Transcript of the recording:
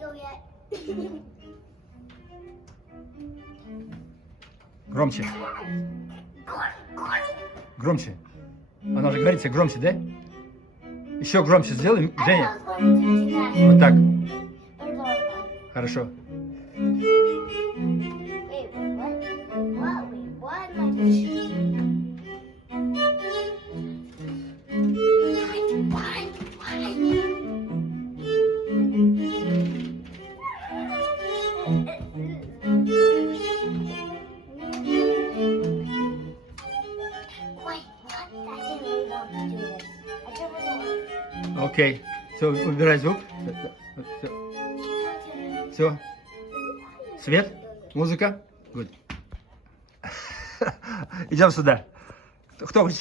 go yet. Громче. Громче. Она же говорит тебе громче, да? Еще громче сделай, Женя. Вот так. Хорошо. Wait, what am I doing? Окей. Все, убирай звук. Все. Свет? Музыка? Good. Идем сюда. Кто хочет